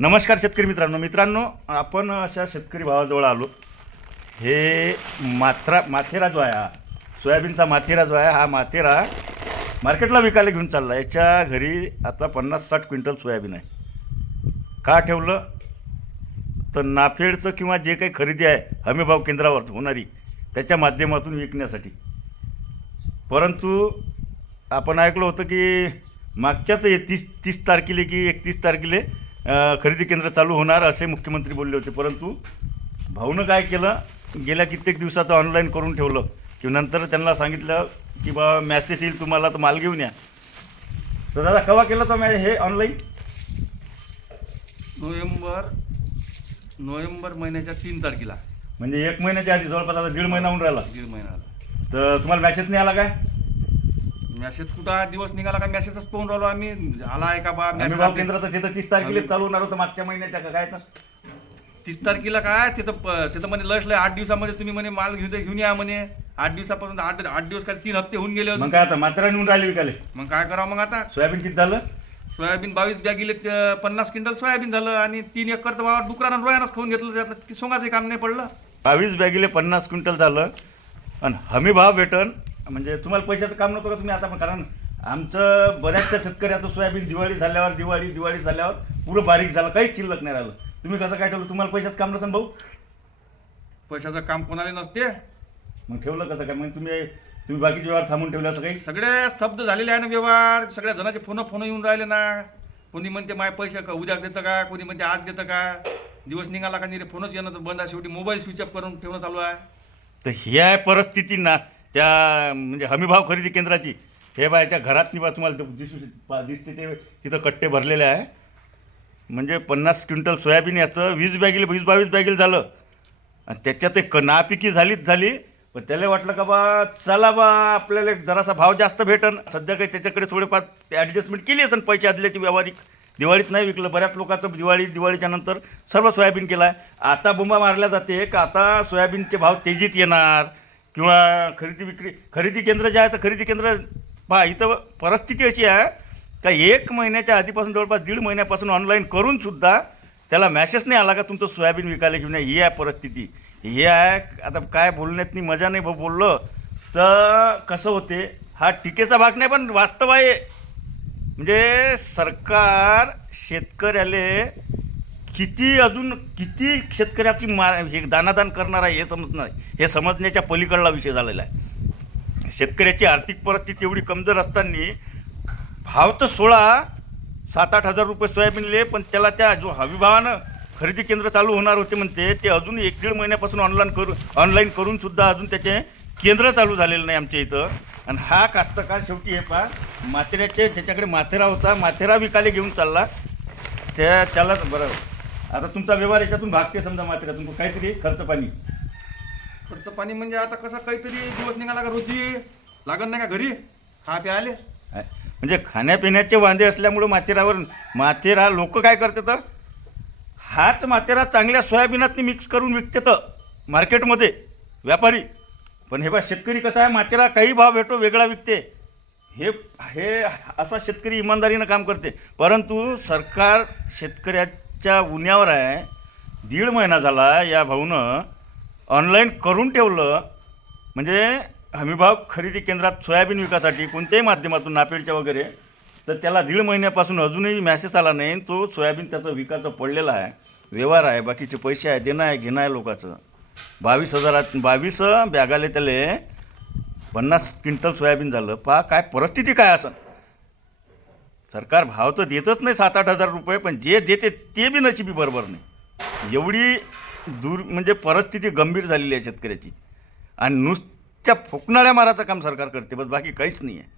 नमस्कार शेतकरी मित्रांनो. मित्रांनो आपण अशा शेतकरी भावाजवळ आलो. हे माथरा माथेरा जो आहे हा सोयाबीनचा माथेरा जो आहे हा माथेरा मार्केटला विकायला घेऊन चालला. याच्या घरी आता पन्नास साठ क्विंटल सोयाबीन आहे. का ठेवलं? तर नाफेडचं किंवा जे काही खरेदी आहे हमीभाव केंद्रावर होणारी त्याच्या माध्यमातून विकण्यासाठी. परंतु आपण ऐकलं होतं की मागच्याच हे तीस तीस तारखेले की एकतीस तारखेला खरेदी केंद्र चालू होणार असे मुख्यमंत्री बोलले होते. परंतु भाऊनं काय केलं? गेल्या कित्येक दिवसाचं ऑनलाईन करून ठेवलं. की नंतर त्यांना सांगितलं की बा मॅसेज येईल तुम्हाला तर माल घेऊन या. तर दादा केव्हा केलं तर मॅ हे ऑनलाईन नोव्हेंबर नोव्हेंबर महिन्याच्या तीन तारखेला. म्हणजे एक महिन्याच्या आधी जवळपास आता दीड महिना होऊन राहिला. दीड महिन्याला तर तुम्हाला मॅसेज नाही आला काय? मॅसेज कुठं हा? दिवस निघाला का मॅसेजच पाहून राहिलो आम्ही. आला आहे का बा? मॅसेज केंद्र तर तिथं तीस तारखेला चालू होणार होतं मागच्या महिन्याच्या का काय तर. तीस तारखेला काय? तिथं प- तिथं म्हणे लस लय आठ दिवसामध्ये तुम्ही म्हणे माल घेऊन घेऊन या म्हणे. आठ दिवसापासून आठ आठ दिवस काय तीन हप्ते होऊन गेले मग होते काय आता मात्रा नेऊन राहिली विकाले. मग काय करावं मग आता? सोयाबीन किती झालं? सोयाबीन बावीस बॅगीले ते पन्नास क्विंटल सोयाबीन झालं आणि तीन एकर तर वावर डुकरानं रोयानंच खाऊन घेतलं त्यातलं ती सोंगाचं काम नाही पडलं. बावीस बॅगीले पन्नास क्विंटल झालं. आणि हमी भाव भेटन म्हणजे तुम्हाला पैशाचं काम नव्हतं का तुम्ही आता? पण कारण आमचं बऱ्याचशा शेतकऱ्याचं सोयाबीन दिवाळी झाल्यावर दिवाळी दिवाळी झाल्यावर पुरं बारीक झालं काहीच शिल्लक नाही राहिलं. तुम्ही कसं काय ठेवलं? तुम्हाला पैशाचं काम नसेल भाऊ? पैशाचं काम कोणाला नसते. मग ठेवलं कसं काय? मग तुम्ही तुम्ही बाकीचे व्यवहार थांबून ठेवले असं काही? सगळे स्तब्ध झालेले आहे ना व्यवहार. सगळ्या जणांचे फोन फोन येऊन राहिले ना. कोणी म्हणते माय पैसे का उद्या देतं का? कोणी म्हणते आज देतं का? दिवस निघाला का नाही रे? फोनच येणं तर बंद आहे. शेवटी मोबाईल स्विच ऑफ करून ठेवणं चालू आहे. तर ही आहे परिस्थिती ना त्या म्हणजे हमीभाव खरेदी केंद्राची हे बायच्या घरात नाही बा तुम्हाला दिसू दिसते ते तिथं कट्टे भरलेले आहे. म्हणजे पन्नास क्विंटल सोयाबीन याचं वीस बॅगेल वीस बावीस बॅगेल झालं. आणि त्याच्यात एक नापिकी झालीच झाली. पण त्याला वाटलं का बा चला बा आपल्याला एक जरासा भाव जास्त भेटन. सध्या काही त्याच्याकडे थोडेफार ॲडजस्टमेंट केली असेल पैसे आदल्याची व्यावहारिक. दिवाळीत नाही विकलं बऱ्याच लोकांचं दिवाळी दिवाळीच्या नंतर सर्व सोयाबीन केला आहे. आता बोंबा मारल्या जाते का आता सोयाबीनचे भाव तेजीत येणार? किंवा खरेदी विक्री खरेदी केंद्र जे आहे तर खरेदी केंद्र पहा इथं परिस्थिती अशी आहे का एक महिन्याच्या आधीपासून जवळपास दीड महिन्यापासून ऑनलाईन करूनसुद्धा त्याला मॅसेज नाही आला का तुमचं सोयाबीन विकायला घेऊन ही आहे परिस्थिती. हे आहे आता काय बोलण्यात नाही मजा नाही भाऊ बोललं तर कसं होते हा टीकेचा भाग नाही पण वास्तव आहे. म्हणजे सरकार शेतकऱ्याले किती अजून किती शेतकऱ्याची मा हे दानादान करणार आहे हे समजत नाही. हे समजण्याच्या पलीकडला विषय झालेला आहे. शेतकऱ्याची आर्थिक परिस्थिती एवढी कमजोर असताना भाव तर सोळा सात आठ हजार रुपये सोयाबीनले पण त्याला त्या जो हमीभावानं खरेदी केंद्र चालू होणार होते म्हणते ते अजून एक दीड महिन्यापासून ऑनलाईन करू ऑनलाईन करूनसुद्धा अजून त्याचे केंद्र चालू झालेलं नाही आमच्या इथं. आणि हा कास्तकार शेवटी हे पा माथेऱ्याचे त्याच्याकडे माथेरा होता माथेरा विकाले घेऊन चालला. त्या त्याला बरं आता तुमचा व्यवहार याच्यातून भागते समजा माथेऱ्यातून काहीतरी खर्च पाणी. खर्च पाणी म्हणजे आता कसं काहीतरी दिवस निघाला का रोजी? लागत नाही का घरी? खा प्यायले आहे. म्हणजे खाण्यापिण्याचे वांदे असल्यामुळं माथेरावर माथेरा लोक काय करते तर? हाच माथेरा चांगल्या सोयाबीनातनी मिक्स करून विकते तर मार्केटमध्ये व्यापारी. पण हे बा शेतकरी कसा आहे? माथेरा काही भाव भेटो वेगळा विकते. हे हे असा शेतकरी इमानदारीनं काम करते. परंतु सरकार च्या उन्यावर आहे. दीड महिना झाला या भाऊनं ऑनलाईन करून ठेवलं. म्हणजे हमीभाव खरेदी केंद्रात सोयाबीन विकासाठी कोणत्याही माध्यमातून नापेडच्या वगैरे तर त्याला दीड महिन्यापासून अजूनही मॅसेज आला नाही. तो सोयाबीन त्याचा विकाचा पडलेला आहे. व्यवहार आहे बाकीचे पैसे आहे देणं आहे घेणं आहे लोकांचं. बावीस हजारात बावीस बॅगाले त्याले पन्नास क्विंटल सोयाबीन झालं. पहा काय परिस्थिती काय असं सरकार भाव तर देतच नाही सात आठ हजार रुपये पण जे देते ते बी नशिबी बरोबर नाही. एवढी दूर म्हणजे परिस्थिती गंभीर झालेली आहे शेतकऱ्याची. आणि नुसत्या फुकणाऱ्या माराचं काम सरकार करते बस बाकी काहीच नाही आहे